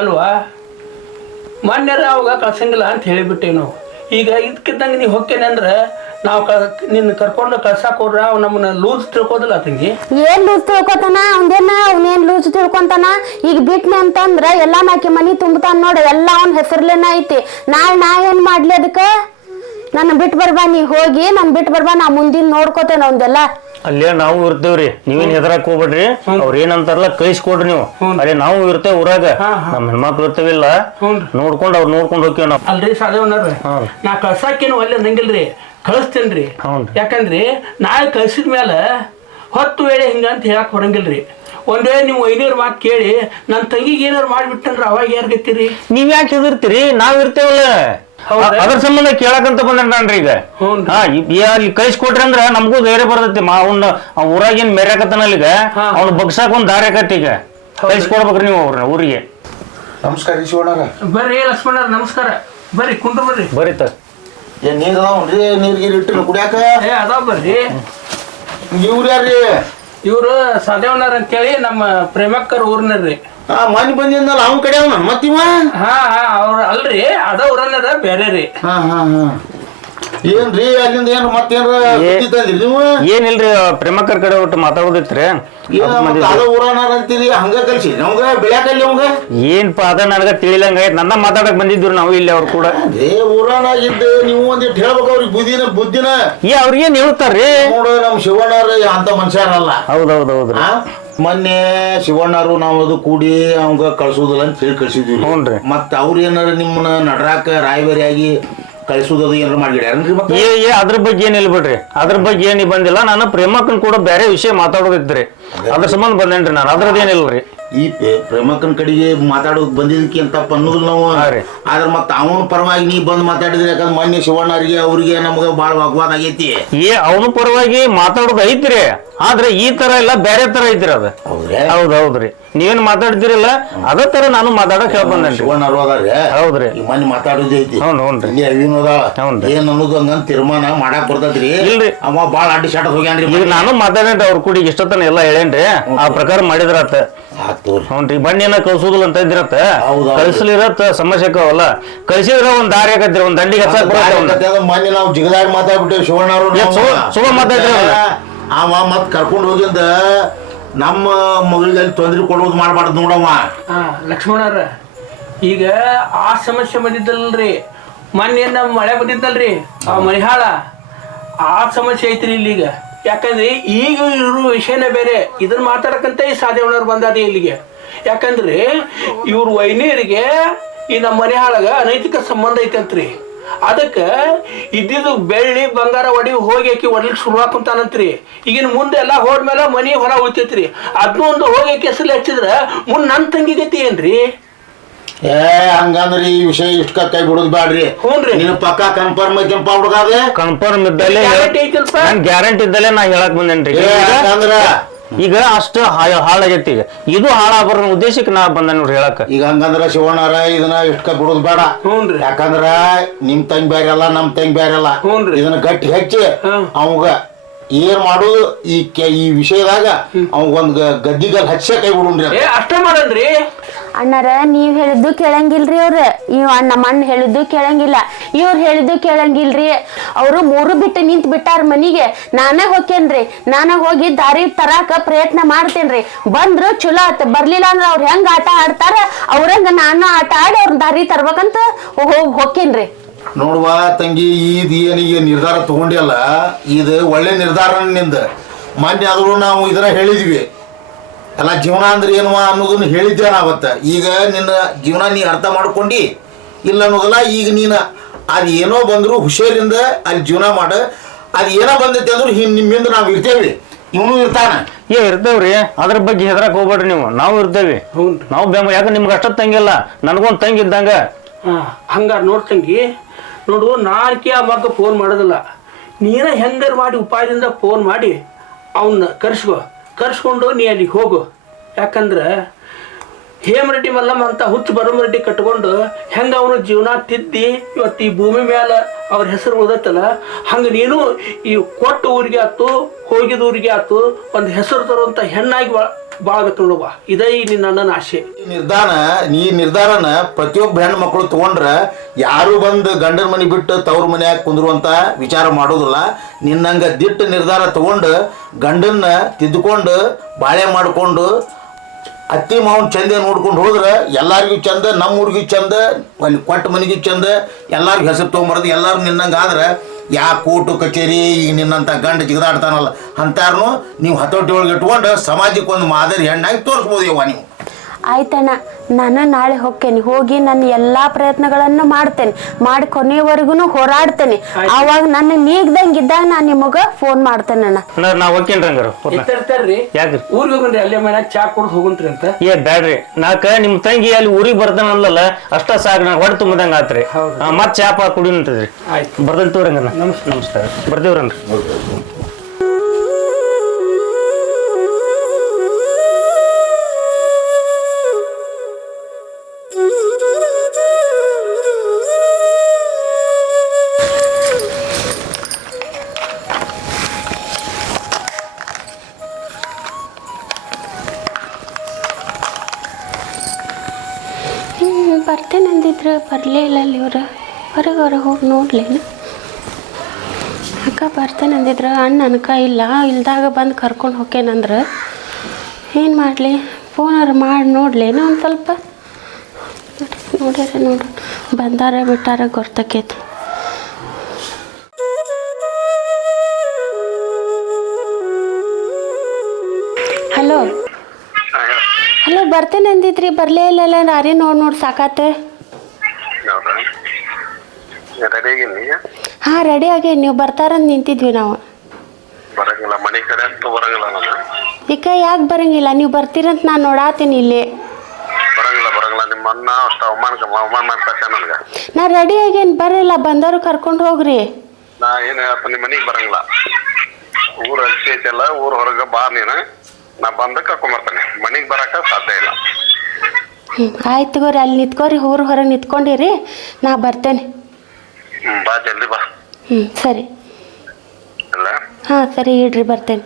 ಅಲ್ವಾ ಮೊನ್ನೆರ ಅವಾಗ ಕಳ್ಸಂಗಿಲ್ಲ ಅಂತ ಹೇಳಿಬಿಟ್ಟೇವಿ ನಾವು. ಈಗ ಇದಕ್ಕಿದ್ದಂಗೆ ನೀವು ಹೊಕ್ಕೇನೆ ಅಂದ್ರೆ ನಾವು ನಿನ್ನ ಕರ್ಕೊಂಡು ಕಳ್ಸಾಕ್ ಹೋದ್ರ ಅವ್ ನಮ್ಮನ್ನ ಲೂಸ್ ತಿಳ್ಕೋದಿಲ್ಲ ತಂಗಿ. ಏನ್ ಲೂಸ್ ತಿಳ್ಕೊತಾನ ಅವನೇನ್ ಲೂಸ್ ತಿಳ್ಕೊಂತಾನ. ಈಗ ಬಿಟ್ನೆ ಅಂತಂದ್ರ ಎಲ್ಲಾ ನಾಕಿ ಮನಿ ತುಂಬತಾನ ನೋಡ, ಎಲ್ಲಾ ಅವನ್ ಹೆಸರ್ಲೇನ ಐತಿ. ನಾ ಏನ್ ಮಾಡ್ಲಿ ಅದಕ್ಕ? ನನ್ನ ಬಿಟ್ಟು ಬರ್ಬಾ, ನೀ ಹೋಗಿ ನನ್ ಬಿಟ್ಟು ಬರ್ಬಾ, ನಾ ಮುಂದಿನ ನೋಡ್ಕೋತೇನೆ ಅವಂದೆಲ್ಲ. ಅಲ್ಲೇ ನಾವು ಇರ್ತೇವ್ರಿ, ನೀವೇನ್ ಹೆದರಾಕ್ ಹೋಗ್ಬೇಡ್ರಿ. ಅವ್ರ ಏನಂತಾರಲ್ಲ ಕಳಿಸ್ಕೊಡ್ರಿ ನೀವು. ಅದೇ ನಾವು ಇರ್ತೇವ್ ಊರಾಗ, ನಮ್ ಹೆಣ್ಮಕ್ಳು ಇರ್ತೇವಿಲ್ಲ, ನೋಡ್ಕೊಂಡ್ ಹೋಗ್ತೇವ್ ನಾವು. ಅಲ್ರಿ ಸಾದೇವನವ್ರ, ನಾ ಕಳ್ಸಾಕೇನು ಅಲ್ಲೇ ನಂಗಿಲ್ರಿ, ಕಳಿಸ್ತೇನ್ರಿ. ಯಾಕಂದ್ರಿ ನಾಳೆ ಕಳ್ಸಿದ್ಮೇಲೆ ಹೊತ್ತು ವೇಳೆ ಹಿಂಗ ಅಂತ ಹೇಳಕ್ ಬರಂಗಿಲ್ರಿ. ಒಂದ್ ವೇಳೆ ನೀವು ಐನೂರು ಮಾತು ಕೇಳಿ ನನ್ನ ತಂಗಿಗೆ ಏನಾರು ಮಾಡ್ಬಿಟ್ಟಂದ್ರ ಅವಾಗ ಯಾರು ಗತ್ತೀರಿ? ನೀವ್ ಯಾಕೆ ಹೆದರ್ತೀರಿ? ನಾವ್ ಇರ್ತೇವಲ್ಲ, ಅದ್ರ ಸಂಬಂಧ ಕೇಳಕಂತ ಬಂದ್ರಿ. ಈಗ ಅಲ್ಲಿ ಕಳ್ಸಿಕೊಟ್ರಿ ಅಂದ್ರ ನಮಗೂ ಧೈರ್ಯ ಬರ್ತೈತಿ. ಅವ್ನ ಊರಾಗೇನ್ ಮೆರ್ಯಾಕತ್ತನಲ್ಲ, ಈಗ ಅವ್ನ ಬಗ್ಸಾಕ್ ಒಂದ್ ದಾರಿ ಆಕತಿ. ಈಗ ಕಳ್ಸಿಕೊಡ್ಬೇಕ್ರಿ ನೀವು ಅವ್ರನ್ನ ಊರಿಗೆ. ನಮಸ್ಕಾರ ಶಿವಣ್ಣರ. ಬರ್ರಿ ಲಕ್ಷ್ಮಣರ, ನಮಸ್ಕಾರ. ಬರ್ರಿ ಕುಂಡ್ರು ಬರ್ರಿ. ಬರೀತ ಏನ್ ನೀರ್ ಅದಾವನ್ರಿ? ನೀರ್ಗೀರ್ ಇಟ್ಟಿನ ಕುಡಿಯಾಕ? ಅದಾವ ಬರ್ರಿ. ಇವ್ರು ಯಾರ್ರಿ? ಇವ್ರು ಸಾದೇವಣ್ಣರ ಅಂತೇಳಿ ನಮ್ಮ ಪ್ರೇಮಕ್ಕರ್ ಊರ್ನರ್ರಿ. ಮನೆ ಬಂದಿದ್ನಲ್ಲ ಅವ್ನ ಕಡೆ ಅವನ ಮತ್ತಿವ? ಅವ್ರ ಅಲ್ರಿ, ಅದ ಊರನ್ನರ ಬೇರೆ ರೀ. ಏನ್ರಿ ಅಲ್ಲಿಂದ ಏನ್ ಮತ್ತೇನ್ರ ನೀವು? ಏನಿಲ್ರಿ, ಪ್ರೇಮಕ್ಕರ್ ಕಡೆ ಒಟ್ಟು ಮಾತಾಡೋದಿತ್ರಿ. ಊರನಾರ ಅಂತೀರಿ, ಹಂಗ ಕಲ್ಸಿ ನಮ್ಗ ಬೆಳ್ಯಾಕಲ್ಲಿ ಅವಂಗ ಏನ್ಪ ಅದ ನನಗ ತಿಳಿಲಂಗ ನನ್ನ ಮಾತಾಡಕ್ ಬಂದಿದ್ರು ನಾವು ಇಲ್ಲಿ ಅವ್ರು ಕೂಡ. ಊರನಾಗಿದ್ದ ನೀವು ಒಂದಿಟ್ಟು ಹೇಳ್ಬೇಕು ಅವ್ರಿಗೆ ಬುದ್ಧಿನ. ಅವ್ರಿಗೇನ್ ಹೇಳ್ತಾರ್ರಿ? ನೋಡು ನಮ್ ಶಿವಣ್ಣವ್ರ ಅಂತ ಮನುಷ್ಯರಲ್ಲ. ಹೌದೌದೌದ್ರಿ. ಮೊನ್ನೆ ಶಿವಣ್ಣರು ನಾವು ಅದು ಕೂಡಿ ಅವಂಗ ಕಳ್ಸೋದಿಲ್ಲ ಅಂತ ಹೇಳಿ ಕಳ್ಸಿದ್ವಿ. ಹ್ಞೂನ್ರಿ. ಮತ್ತ ಅವ್ರ ಏನಾರ ನಿಮ್ಮನ್ನ ನಡ್ರಾಕ ರಾಯಬೇರಿಯಾಗಿ ಕಳಿಸೋದು ಏನಾರ ಮಾಡಿಡ್ಯಾರನ್ರಿ? ಅದ್ರ ಬಗ್ಗೆ ಏನಿಲ್ಲ ಬಿಡ್ರಿ, ಅದ್ರ ಬಗ್ಗೆ ಏನಿ ಬಂದಿಲ್ಲ. ನಾನು ಪ್ರೇಮಕ್ಕನ್ ಕೂಡ ಬೇರೆ ವಿಷಯ ಮಾತಾಡೋದಿದ್ರಿ, ಅದ್ರ ಸಂಬಂಧ ಬಂದೇನ್ರಿ ನಾನು. ಅದ್ರದ್ದೇನಿಲ್ರಿ. ಈ ಪ್ರೇಮಕ್ಕನ ಕಡೆಗೆ ಮಾತಾಡೋಕ್ ಬಂದಿದ್ದಕ್ಕೆ ಅಂತ ಅನ್ನೋದು ನಾವು. ಆದ್ರ ಮತ್ತ ಅವನ ಪರವಾಗಿ ನೀ ಬಂದ್ ಮಾತಾಡಿದ್ರಿ, ಯಾಕಂದ್ರೆ ಮೊನ್ನೆ ಶಿವಣ್ಣರಿಗೆ ಅವ್ರಿಗೆ ನಮ್ಗ ಬಾಳ ವಾಗ್ವಾದ ಆಗೈತಿ. ಅವನ ಪರವಾಗಿ ಮಾತಾಡೋದು ಐತ್ರಿ, ಆದ್ರೆ ಈ ತರ ಇಲ್ಲ, ಬೇರೆ ತರ ಐತ್ರಿ ಅದು. ಹೌದೌದ್ರಿ, ನೀವೇನ್ ಮಾತಾಡ್ತಿರಲ್ಲ ಅದೇ ತರ ನಾನು ಮಾತಾಡಕ್ ಹೇಳ್ ಬಂದೇನ್ರಿ. ಶಿವಣ್ಣರು ಅದಾರ್ರಿ. ಹೌದ್ರಿ, ಮೊನ್ನೆ ಮಾತಾಡೋದು ಐತಿ. ಹೌದ್ರಿ. ಏನ್ ಅನ್ನೋದು ಹಂಗಂತ ತೀರ್ಮಾನ ಮಾಡಾಕ್ ಬರ್ತೈತ್ರಿ. ಇಲ್ರಿ, ಅವ ಬಾಳ ಅಡ್ಡಿ ಶಾಟ ಹೋಗ್ಯಾನ್ರಿ. ಈಗ ನಾನು ಮಾತಾಡೇನ್ರಿ ಅವ್ರ ಕೂಡಿ ಇಷ್ಟತನ ಎಲ್ಲಾ ಹೇಳೇನ್ರಿ, ಆ ಪ್ರಕಾರ ಮಾಡಿದ್ರತ್ತ. ಹ್ಞೂನ್ರಿ, ಬಣ್ಣಿನ ಕಳ್ಸೋದಿಲ್ಲ ಅಂತ ಇದ್ರತ್ತ, ಕಳ್ಸಲಿರತ್ತ ಸಮಸ್ಯೆ ಅವಲ್ಲ. ಕಳ್ಸಿದ್ರ ಒಂದ್ ದಾರಿ ಆಕತ್ರಿ, ಒಂದ್ ದಂಡಿಗೆ ಹಚ್ಚಕ್ ಬರ್ತೈತಿ. ಮೊನ್ನೆ ನಾವು ಜಿಗದಾಗಿ ಮಾತಾಡ್ಬಿಟ್ಟೇವ್ ಶಿವಣ್ಣರು. ಸುಮ ಮಾತಾಡ್ರಿ. ಅವ ಮತ್ ಕರ್ಕೊಂಡ್ ಹೋಗಿಂದ ನಮ್ಮ ಮಗಳಿಗೆ ಅಲ್ಲಿ ತೊಂದ್ರೆ ಕೊಡೋದು ಮಾಡ್ಬಾರ್ದು ನೋಡವ. ಲಕ್ಷ್ಮಣರ, ಈಗ ಆ ಸಮಸ್ಯೆ ಬಂದಿದ್ದಲ್ರಿ, ಮೊನ್ನೆ ನಮ್ಮ ಮಳೆ ಬಂದಿದ್ದಲ್ರಿ, ಆ ಮಣಿಹಾಳ, ಆ ಸಮಸ್ಯೆ ಐತ್ರಿ ಇಲ್ಲಿಗ. ಯಾಕಂದ್ರೆ ಈಗ ಇರೋ ವಿಷಯನೇ ಬೇರೆ. ಇದನ್ನ ಮಾತಾಡಕಂತ ಈ ಸಾದೇವಣ್ಣವ್ರು ಬಂದಾರೆ ಇಲ್ಲಿಗೆ. ಯಾಕಂದ್ರೆ ಇವ್ರ ವೈನಿಯರಿಗೆ ಈ ನಮ್ಮ ಮನೆ ಹಾಳಾಗ ಅನೈತಿಕ ಸಂಬಂಧ ಐತಂತ್ರಿ. ಅದಕ್ಕೆ ಇದ್ದಿದ್ದು ಬೆಳ್ಳಿ ಬಂಗಾರ ಒಡಿ ಹೋಗಿ ಆಕಿ ಒಡ್ಲಿಕ್ಕೆ ಶುರುವಾಕಂತಾನಂತ್ರಿ. ಈಗಿನ ಮುಂದೆ ಎಲ್ಲ ಹೋದ್ಮೇಲೆ ಮನಿ ಹೊರ ಉಳಿತೈತ್ರಿ. ಅದನ್ನೊಂದು ಹೋಗಿ ಕೆಸಲು ಹಚ್ಚಿದ್ರ ಮುಂದೆ ನನ್ನ ತಂಗಿ ಗತಿ ಏನ್ರಿ? ಹಂಗಂದ್ರಿ ಈ ವಿಷಯ ಇಷ್ಟ ಕೈ ಬಿಡೋದು ಬ್ಯಾಡ್ರಿ. ಹ್ಞೂನ್ರಿ, ನೀನು ಪಕ್ಕ ಕನ್ಫರ್ಮ್ ಐತಪ್ಪ ಹುಡುಗಾದ್ರೆ? ಕನ್ಫರ್ಮ್ ಇದ್ದಲ್ಲೇ, ಗ್ಯಾರಂಟಿ ಇದ್ದಲ್ಲೇ ನಾ ಹೇಳಕ್ ಬಂದೇನ್ರಿ. ಈಗ ಅಷ್ಟು ಹಾಳಾಗೈತಿ, ಈಗ ಇದು ಹಾಳಾಗ್ಬಾರ ಉದ್ದೇಶಕ್ಕೆ ನಾ ಬಂದ ನೋಡ್ರಿ ಹೇಳಕ್. ಈಗ ಹಂಗಂದ್ರ ಶಿವಣ್ಣರ ಇದನ್ನ ಇಷ್ಟ ಬಿಡೋದು ಬೇಡ. ಯಾಕಂದ್ರ ನಿಮ್ ತಂಗಿ ಬೇರೆ ಅಲ್ಲ, ನಮ್ ತಂಗಿ ಬೇರೆ ಅಲ್ಲ. ಇದನ್ನ ಗಟ್ಟಿ ಹಚ್ಚಿ ಅವಾಗ ಏನ್ ಮಾಡೋದು ಈ ವಿಷಯದಾಗ ಅವಾಗ ಒಂದ್ ಗದ್ದಿಗಲ್ ಹಚ್ಚ ಕೈ ಬಿಡುನ್ರಿ. ಅಷ್ಟ ಮಾಡಂದ್ರಿ. ಅಣ್ಣರ ನೀವ್ ಹೇಳಿದ್ದು ಕೇಳಂಗಿಲ್ರಿ, ಅವ್ರ ನಮ್ಮ ಅಣ್ಣ ಹೇಳಿದ್ದು ಕೇಳಂಗಿಲ್ಲ, ಇವ್ರು ಹೇಳಿದ್ದು ಕೇಳಂಗಿಲ್ರಿ. ಅವ್ರು ಮೂರು ಬಿಟ್ಟು ನಿಂತ್ ಬಿಟ್ಟಾರ ಮನಿಗೆ. ನಾನೇ ಹೋಗ್ತೇನ್ರಿ, ನಾನೇ ಹೋಗಿ ದಾರಿ ತರಾಕ ಪ್ರಯತ್ನ ಮಾಡ್ತೇನ್ರಿ. ಬಂದ್ರು ಚಲೋ ಆತ, ಬರ್ಲಿಲ್ಲ ಅಂದ್ರ ಅವ್ರ ಹೆಂಗ ಆಟ ಆಡ್ತಾರ ಅವ್ರಂಗ ನಾನು ಆಟ ಆಡಿ ಅವ್ರ ದಾರಿ ತರ್ಬೇಕಂತ ಹೋಗ್ತೇನ್ರಿ. ನೋಡುವ ತಂಗಿ, ಏನೀಗ ನಿರ್ಧಾರ ತಗೊಂಡಿಯಲ್ಲ, ಇದು ಒಳ್ಳೆ ನಿರ್ಧಾರ ನಿಂದ. ಮೊನ್ನೆ ಆದ್ರೂ ನಾವು ಇದನ್ನ ಹೇಳಿದ್ವಿ ಎಲ್ಲ, ಜೀವನ ಅಂದ್ರೆ ಏನು ಅನ್ನೋದನ್ನ ಹೇಳಿದ್ದೆ ನಾವತ್ತ. ಈಗ ನಿನ್ನ ಜೀವನ ನೀ ಅರ್ಥ ಮಾಡ್ಕೊಂಡಿ ಇಲ್ಲ ಅನ್ನೋದಲ್ಲ. ಈಗ ನೀನು ಅದು ಏನೋ ಬಂದ್ರು ಹುಷಾರಿಂದ ಅಲ್ಲಿ ಜೀವನ ಮಾಡ. ಅದು ಏನೋ ಬಂದೈತಿ ಅಂದ್ರು ನಿಮ್ಮಿಂದ ನಾವು ಇರ್ತೇವಿ, ಇವನು ಇರ್ತಾನ. ಇರ್ತೇವ್ರಿ, ಅದ್ರ ಬಗ್ಗೆ ಹೆದರಕ್ ಹೋಗ್ಬೇಡ್ರಿ ನೀವು. ನಾವು ಇರ್ತೇವಿ, ನಾವು ಯಾಕಂದ್ರೆ ನಿಮ್ಗೆ ಅಷ್ಟ ತಂಗಿಲ್ಲ, ನನಗೊಂದು ತಂಗಿ ಇದ್ದಂಗ. ಹಂಗಾರ ನೋಡ್ತಂಗಿ, ನೋಡು, ನಾಲ್ಕೇ ಆ ಮಗ ಫೋನ್ ಮಾಡೋದಿಲ್ಲ. ನೀನ ಹೆಂಗಾರ ಮಾಡಿ ಉಪಾಯದಿಂದ ಫೋನ್ ಮಾಡಿ ಅವನ್ನ ಕರ್ಸ್ಕೊಂಡು ನೀ ಅಲ್ಲಿಗೆ ಹೋಗು. ಯಾಕಂದ್ರೆ ಹೇಮರೆಡ್ಡಿ ಮಲ್ಲಮ್ಮ ಅಂತ ಹುಚ್ಚು ಬರಮರೆಡ್ಡಿ ಕಟ್ಕೊಂಡು ಹೆಂಗೆ ಅವನು ಜೀವನ ತಿದ್ದಿ ಇವತ್ತು ಈ ಭೂಮಿ ಮೇಲೆ ಅವ್ರ ಹೆಸರು ಉಳಿದತ್ತಲ್ಲ, ಹಂಗೆ ನೀನು ಈ ಕೊಟ್ಟ ಊರಿಗೆ ಆಯ್ತು, ಹೋಗಿದ ಊರಿಗೆ ಆಯ್ತು, ಒಂದು ಹೆಸರು ತರುವಂಥ ಹೆಣ್ಣಾಗಿ ಬಾಳ್ಬೇಕು ನೋಡುವ ಇದೇ ಈ ನಿನ್ನ ಅಣ್ಣನ ಆಸೆ. ಈ ನಿರ್ಧಾರನ ಪ್ರತಿಯೊಬ್ಬ ಹೆಣ್ಣು ಮಕ್ಕಳು ತಗೊಂಡ್ರ ಯಾರು ಬಂದು ಗಂಡನ ಮನೆ ಬಿಟ್ಟು ತವ್ರ ಮನ್ಯಾಗ ಕುಂದ್ರುವಂತ ವಿಚಾರ ಮಾಡೋದಿಲ್ಲ. ನಿನ್ನಂಗ ದಿಟ್ಟ ನಿರ್ಧಾರ ತಗೊಂಡು ಗಂಡನ್ನ ತಿದ್ದುಕೊಂಡು ಬಾಳೆ ಮಾಡಿಕೊಂಡು ಅತ್ತಿ ಮಾವನ್ ಚಂದ ನೋಡ್ಕೊಂಡು ಹೋದ್ರೆ ಎಲ್ಲರಿಗೂ ಚಂದ, ನಮ್ಮ ಊರಿಗೂ ಚಂದ, ಅಲ್ಲಿ ಕೊಟ್ಟ ಮನೆಗೂ ಚಂದ, ಎಲ್ಲರಿಗೂ ಹೆಸರು ತೊಗೊಂಬರೋದು. ಎಲ್ಲರೂ ನಿನ್ನಂಗೆ ಆದ್ರೆ ಯಾ ಕೋರ್ಟು ಕಚೇರಿ ಈಗ ನಿನ್ನಂಥ ಗಂಡ ಜಿಗದಾಡ್ತಾನಲ್ಲ ಅಂತಾರನು ನೀವು ಹತೋಟಿ ಒಳಗೆ ಇಟ್ಕೊಂಡು ಸಮಾಜಕ್ಕೆ ಒಂದು ಮಾದರಿ ಹೆಣ್ಣಾಗಿ ತೋರಿಸ್ಬೋದು ಯವ್ವ ನೀವು. ಆಯ್ತಣ್ಣ, ನಾನು ನಾಳೆ ಹೋಗ್ತೇನೆ. ಹೋಗಿ ನನ್ನ ಎಲ್ಲಾ ಪ್ರಯತ್ನಗಳನ್ನು ಮಾಡ್ತೇನೆ, ಮಾಡಿ ಕೊನೆಯವರೆಗೂ ಹೋರಾಡ್ತೇನೆ. ಅವಾಗ ನನ್ನ ನೀಗ್ದಂಗೆ ಇದ್ದಾಗ ನಾನು ನಿಮಗ ಫೋನ್ ಮಾಡ್ತೇನೆ ಅಣ್ಣ. ನಾ ಹೋಗ್ತೇನ್ರಿ ಹಂಗಾರ. ಯಾಕ್ರಿ ಊರಿಗೆ ಹೋಗನ್ರಿ, ಅಲ್ಲೇ ಮನ್ಯಾಗ ಚಾ ಕುಡ್ದು ಹೋಗುಂತ್ರಿ ಅಂತ. ಬ್ಯಾಡ್ರಿ, ನಾಕ ನಿಮ್ ತಂಗಿ ಅಲ್ಲಿ ಊರಿಗೆ ಬರ್ತಾನಲ್ಲ ಅಷ್ಟ ಸಾಕು, ನಾ ಹೊಡೆ ತುಂಬದಂಗ ಆತ್ರಿ. ಮತ್ ಚಾಪ ಕುಡಿನ್ರಿ. ಬರ್ದಂತ ತೋರಂಗ. ನಮಸ್ಕಾರ, ಬರ್ದೇವ್ರನ್ರಿ. ಬರ್ತೇನೆ ಅಂದಿದ್ರು, ಬರಲೇ ಇಲ್ಲ ಅಲ್ಲಿ ಇವ್ರು. ಹೊರಗೆ ಹೋಗಿ ನೋಡ್ಲೇನು. ಅಕ್ಕ ಬರ್ತೇನೆ ಅಂದಿದ್ರು, ಅಣ್ಣ ಅನ್ಕ ಇಲ್ಲ, ಇಲ್ದಾಗ ಬಂದು ಕರ್ಕೊಂಡು ಹೋಗ್ತೇನಂದ್ರೆ ಏನು ಮಾಡಲಿ? ಫೋನಾರು ಮಾಡಿ ನೋಡ್ಲೇನು ಒಂದು ಸ್ವಲ್ಪ. ನೋಡ್ಯಾರ ನೋಡು, ಬಂದಾರ ಬಿಟ್ಟಾರ ಗೊತ್ತಕೈತಿ. ಹಲೋ ಹಲೋ, ಬರ್ತೇನೆ ಅಂದಿದ್ರಿ, ಬರಲೇ ಇಲ್ಲ. ನಾರಿ ನೋಡಿ ಸಾಕಾತೆ. ಹಾಂ, ರೆಡಿ ಆಗಿ ನೀವು ಬರ್ತಾರಂತ ನಿಂತಿದ್ವಿ ನಾವು. ಈಗ ಯಾಕೆ ಬರಂಗಿಲ್ಲ? ನೀವು ಬರ್ತೀರಂತ ನಾನು ನೋಡಾತೀನಿ ಇಲ್ಲಿ. ನಾ ರೆಡಿ ಆಗೇನು, ಬರಲ್ಲ, ಬಂದವ್ರು ಕರ್ಕೊಂಡು ಹೋಗ್ರಿ. ನಾ ಏನು ಹೇಳ್ತೀನಿ, ನಿಮ್ಮ ಮನೆಗೆ ಬರಂಗಿಲ್ಲ. ಊರು ಅಜ್ಜಿ ಐತಲ್ಲ, ಊರು ಹೊರಗೆ ಬಾ ನೀನು, ನಾ ಬಂದ ಕರ್ಕೊಂಬರ್ತಾನೆ. ಮನೆಗೆ ಬರಕ ಸಾಧ್ಯ ಇಲ್ಲ. ಆಯ್ತು ತಗೋರಿ, ಅಲ್ಲಿ ನಿಂತ್ಕೋರಿ, ಊರು ಹೊರಗೆ ನಿಂತ್ಕೊಂಡಿರಿ, ನಾ ಬರ್ತೇನೆ. ಬಾ ಜಲ್ದಿ ಬಾ. ಸರಿ. ಹಾಂ ಸರಿ, ಇಡ್ರಿ, ಬರ್ತೇನೆ.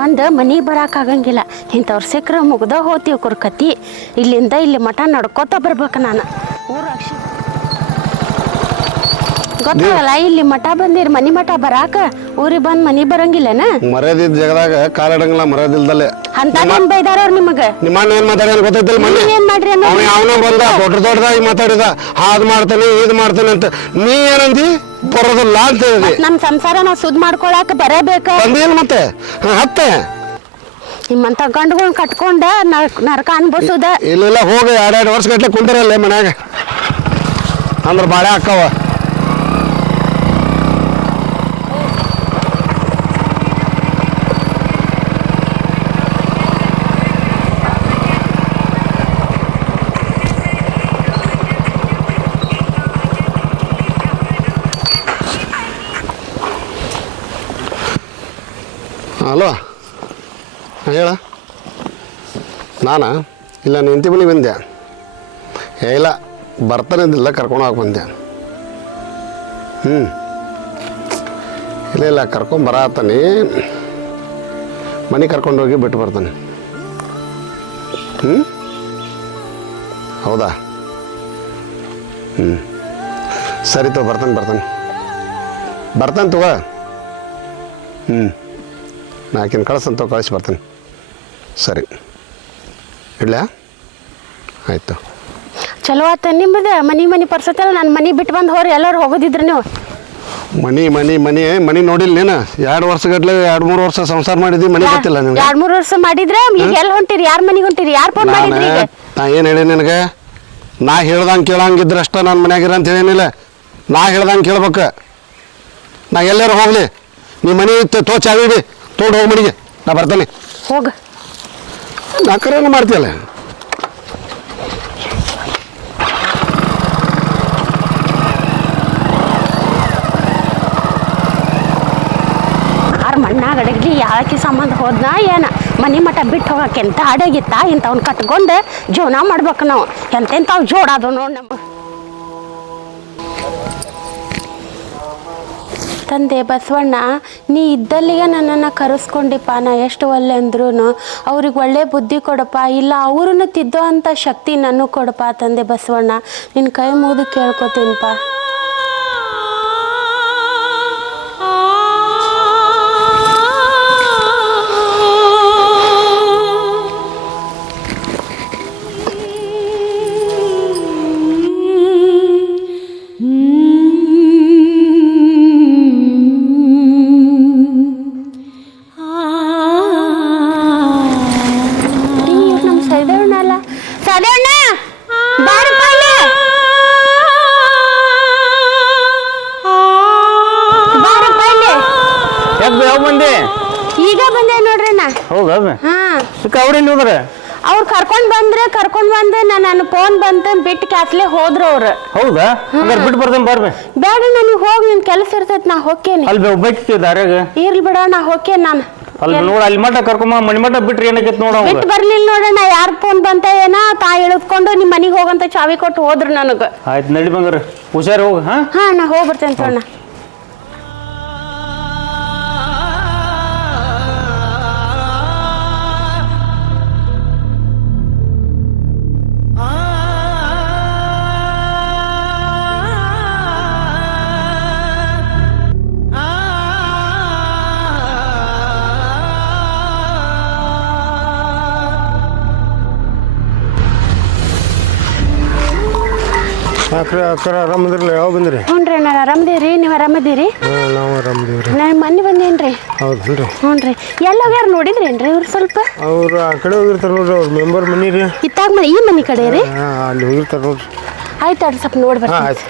ಬಂದು ಮನೆಗೆ ಬರೋಕ್ಕಾಗಂಗಿಲ್ಲ. ಇಂಥವ್ರು ಸಿಕ್ಕರೆ ಮುಗ್ದ ಹೋಗ್ತೀವಿ ಕುರ್ಕತಿ. ಇಲ್ಲಿಂದ ಇಲ್ಲಿ ಮಠ ನಡ್ಕೋತ ಬರ್ಬೇಕು ನಾನು. ಗೊತ್ತಾಗಲ್ಲ, ಇಲ್ಲಿ ಮಠ ಬಂದಿರಿ, ಮನಿ ಮಠ ಬರಾಕ. ಊರಿಗೆ ಬಂದು ಮನಿ ಬರಂಗಿಲ್ಲನ? ಮರ್ಯಾದಿದ್ದ ಜಾಗದಾಗ ಕಾಲಿಡಂಗಿಲ್ಲ, ಮರ್ಯಾದಿಲ್ದಲೆ ಅಂತ ಏನ್ ಬೈದಾರ ಅವ್ರು ನಿಮಗೆ? ನಿಮ್ಮ ಏನ್ ಮಾತಾಡ್ಯಾನ ಗೊತ್ತೈತಿಲ್ಲ? ಏನ್ ಮಾಡ್ರಿ? ಅವನ ಬಂದ ದೊಡ್ಡದಾಗಿ ಮಾತಾಡಿದ, ಹಾದ್ ಮಾಡ್ತಾನೆ ಇದು ಮಾಡ್ತಾನೆ ಅಂತ. ನೀ ಏನಂದಿ? ಬರೋದಿಲ್ಲ ಅಂತ ಹೇಳಿ ನಮ್ ಸಂಸಾರ ನಾವು ಸುದ್ ಮಾಡ್ಕೊಳಕ್ ಬರಬೇಕ. ಬಂದೇನು ಮತ್ತೆ ಹತ್ತೆ ನಿಮ್ಮಂತ ಗಂಡುಗಳನ್ನ ಕಟ್ಕೊಂಡ ನರಕ ಅನ್ಭವಿಸುದ. ಇಲ್ಲ ಹೋಗಿ 2 ವರ್ಷ ಗಟ್ಲೆ ಕುಂತಾರಲ್ಲ ಮನ್ಯಾಗ, ಅಂದ್ರ ಬಾಳೆ ಹಾಕವ. ಹಲೋ, ಹೇಳ. ನಾನು ಇಲ್ಲ ನಿಂತಿ ಮನೆ ಬಂದೆ. ಇಲ್ಲ ಬರ್ತಾನೆ ಇದ್ದಿಲ್ಲ, ಕರ್ಕೊಂಡು ಹೋಗಿ ಬಂದೆ. ಇಲ್ಲ ಕರ್ಕೊಂಡು ಬರತ್ತಾನೆ, ಮನೆ ಕರ್ಕೊಂಡು ಹೋಗಿ ಬಿಟ್ಟು ಬರ್ತಾನೆ. ಹೌದಾ? ಸರಿ ತಗೋ, ಬರ್ತಾನೆ ತಗೋ. ನಾಕಿನ ಕಳಿಸಂತ ಕಳಿಸಿ ಬರ್ತಾನೆ. ಸರಿ, ಇಡ್ಲ? ಆಯಿತು. ಚಲೋ ಆತ ನಿಮ್ಮದು. ಮನಿ ಪರ್ಸತ್ತಲ್ಲ, ನಾನು ಮನೆ ಬಿಟ್ಟು ಬಂದು ಹೋರಿ ಎಲ್ಲರೂ ಹೋಗೋದಿದ್ರು ನೀವು. ಮನಿ ನೋಡಿಲ್ಲ ನೀನು? 2 ವರ್ಷ ಗಟ್ಲೆ 2-3 ವರ್ಷ ಸಂಸಾರ ಮಾಡಿದ್ವಿ, ಮನೆ ಗೊತ್ತಿಲ್ಲ ನಿಮ್ಗೆ? 2-3 ವರ್ಷ ಮಾಡಿದ್ರೆ ಈಗ ಎಲ್ಲಿ ಹೊಂಟಿರಿ? ಯಾರ ಮನೆಗೆ ಹೊಂಟಿರಿ? ಯಾರು ಫೋನ್ ಮಾಡಿದ್ರಿ? ನಾ ಏನು ಹೇಳಿ ನಿನಗೆ? ನಾ ಹೇಳ್ದಂಗೆ ಕೇಳಂಗಿದ್ರೆ ಅಷ್ಟ ನನ್ನ ಮನ್ಯಾಗಿರ ಅಂತ ಹೇಳೇನಿಲ್ಲ. ನಾ ಹೇಳ್ದಂಗೆ ಕೇಳ್ಬೇಕು. ನಾ ಎಲ್ಲಾರು ಹೋಗ್ಲಿ, ನೀ ಮನೆ ಚಾವಿ ಇಡಿ, ತೊಗೊಂಡು ಹೋಗಿ ಮನೆಗೆ. ನಾ ಬರ್ತಾನೆ. ಹೋಗ. ನಾ ಕರೆನ ಮಾಡ್ತೀಯಲ್ಲ. ಮಣ್ಣಾಗ ಅಡಗ್ಲಿ ಯಾಕೆ ಸಂಬಂಧ ಹೋದ್ನ ಏನ ಮನೆ ಮಠ ಬಿಟ್ಟು ಹೋಗಕ್ಕೆ ಎಂತ ಅಡಗಿತ್ತ ಇಂಥವ್ನ ಕಟ್ಕೊಂಡು ಜೀವನ ಮಾಡ್ಬೇಕು ನಾವು. ಎಂತೆಂಥವು ಜೋಡಾದು ನೋಡಿ ನಮ್ಮ ತಂದೆ ಬಸವಣ್ಣ. ನೀ ಇದ್ದಲ್ಲಿಗೆ ನನ್ನನ್ನು ಕರೆಸ್ಕೊಂಡಿಪ್ಪ. ನಾ ಎಷ್ಟು ಒಲ್ಲೆ ಅಂದ್ರೂ ಅವ್ರಿಗೆ ಒಳ್ಳೆ ಬುದ್ಧಿ ಕೊಡಪ್ಪ, ಇಲ್ಲ ಅವ್ರನ್ನ ತಿದ್ದೋ ಅಂಥ ಶಕ್ತಿ ನನಗೂ ಕೊಡಪ್ಪ ತಂದೆ ಬಸವಣ್ಣ. ನಿನ್ನ ಕೈ ಮುಗಿದು ಕೇಳ್ಕೊತೀನಿಪ್ಪ. ಈಗ ಬಂದೆ ನೋಡ್ರಿ ನಾ. ಹೌದಾ? ಹಾ, ಅವ್ರೇನು ಹೋದ್ರ? ಅವ್ರು ಕರ್ಕೊಂಡ್ ಬಂದೆ. ನನ್ನ ಫೋನ್ ಬಂತ ಬಿಟ್ಟು ಕ್ಯಾಸ್ಲೆ ಹೋದ್ರು ಅವ್ರು. ಹೌದಾ? ಬಿಟ್ಟು ಬರ್ದೇನ್ ಬರ್ಬೇ. ಬೇಡ, ನನಗೆ ಹೋಗಿ ನಿನ್ ಕೆಲಸ ಇರ್ತೈತಿ, ನಾ ಹೋಗ್ತೇನೆ. ಅಲ್ಲಿ ಒಬ್ಬಾಕಿ ದಾರ್ಯಾಗ ಇರ್ಲಿ ಬಿಡ, ನಾ ಹೋಗ್ತೇನೆ. ನಾನು ಅಲ್ಲಿ ನೋಡ, ಅಲ್ಲಿ ಮಠ ಕರ್ಕೊಂಬ, ಮನಿ ಮಠ ಬಿಟ್ರಿ ಏನಕ್ಕೈತಿ ನೋಡ. ಬಿಟ್ಟು ಬರ್ಲಿಲ್ಲ ನೋಡೋಣ. ಯಾರ ಫೋನ್ ಬಂತ ಏನ ತಾ ಇಳಿದ್ಕೊಂಡು ನಿಮ್ ಮನಿಗೆ ಹೋಗಂತ ಚಾವಿ ಕೊಟ್ಟು ಹೋದ್ರು ನನಗ. ಆಯ್ತು ನಡಿ ಬಂಗಾರ, ಹುಷಾರ್ ಹೋಗ. ಹಾ, ನಾ ಹೋಗ್ಬರ್ತೇನೆ ತೋಣ. ಅಕ್ಕರ ಆರಾಮದ್ರಲ್ಲ? ಯಾವ ಬಂದ್ರಿ? ಹ್ಞೂ ರೀ, ನಾನು ಆರಾಮದೇವ್ರಿ. ನೀವು ಆರಾಮದೀರಿ? ನಾವು ಆರಾಮದೀವ್ರಿ. ನಾನು ಮೊನ್ನೆ ಬಂದೇನ್ರಿ. ಹೌದು ರೀ. ಹ್ಞೂ ರೀ. ಎಲ್ಲ ಹೋಗ್ಯಾರ ನೋಡಿದ್ರೇನ್ರಿ ಇವ್ರು? ಸ್ವಲ್ಪ ಅವ್ರು ಆ ಕಡೆ ಹೋಗಿರ್ತಾರೆ ನೋಡ್ರಿ, ಅವ್ರ ಮೆಂಬರ್ ಮನಿ ರೀ. ಇತ್ತಾಗ ಈ ಮನೆ ಕಡೆ ರೀ? ಅಲ್ಲಿ ಹೋಗಿರ್ತಾರೆ ನೋಡ್ರಿ. ಆಯ್ತು ಅಡ್ರಿ, ಸ್ವಲ್ಪ ನೋಡಿ ಬರ್ತೀನಿ. ಆಯ್ತು.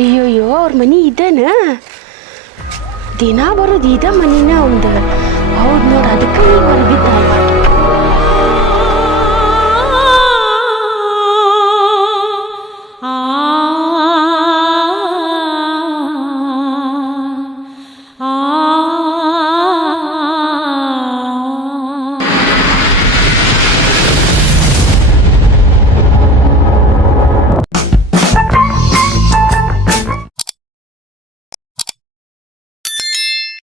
ಅಯ್ಯೋಯ್ಯೋ, ಅವ್ರ ಮನೆ ಇದೇನ? ದಿನ ಬರೋದು ಇದ ಮನಿನ ಒಂದು. ಹೌದು ನೋಡು, ಅದಕ್ಕೆ ಹೊರಬಿದ್ದ.